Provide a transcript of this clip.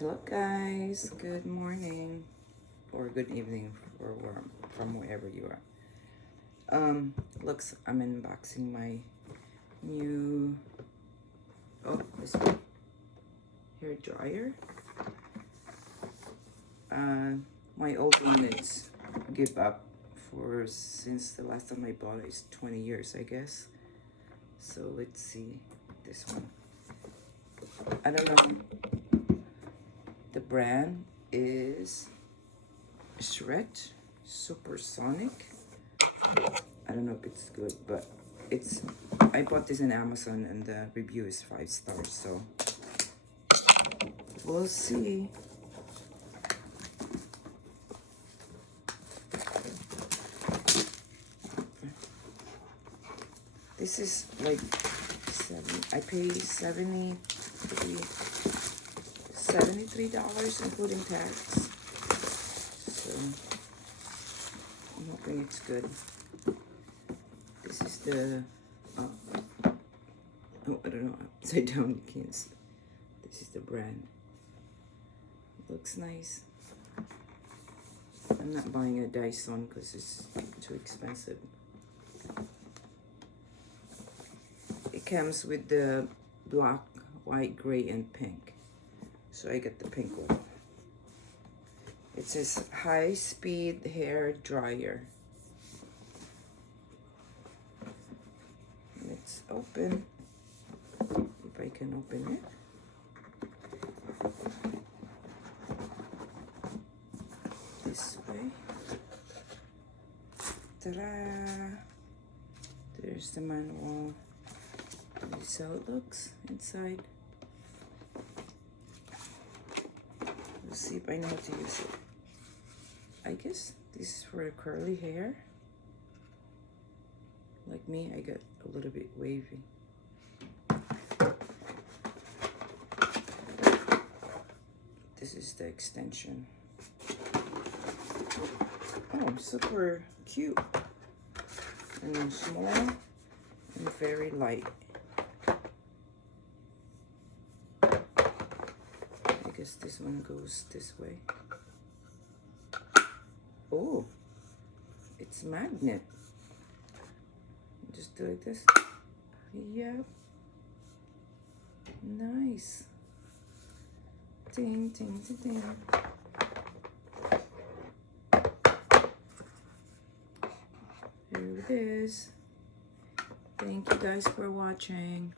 Hello guys, good morning or good evening from wherever you are. Looks, I'm unboxing my new this one, hair dryer. My old one is give up for since the last time I bought it is 20 years, I guess. So let's see this one. I don't know. The brand is Shred Supersonic. I don't know if it's good, but I bought this in Amazon and the review is 5 stars, so we'll see. This is like I pay $73 including tax. So I'm hoping it's good. This is the oh, I don't know, upside down you can't see. This is the brand. Looks nice. I'm not buying a Dyson because it's too expensive. It comes with the black, white, gray, and pink. So I get the pink one. It says high-speed hair dryer. Let's open, if I can open it. This way. Ta-da! There's the manual. This is how it looks inside. Let's see if I know how to use it. I guess this is for curly hair. Like me, I got a little bit wavy. This is the extension. Oh, super cute. And small and very light. I guess this one goes this way. Oh, it's magnet. Just do like this. Yep. Nice. Ding, ding, ding, ding. Here it is. Thank you guys for watching.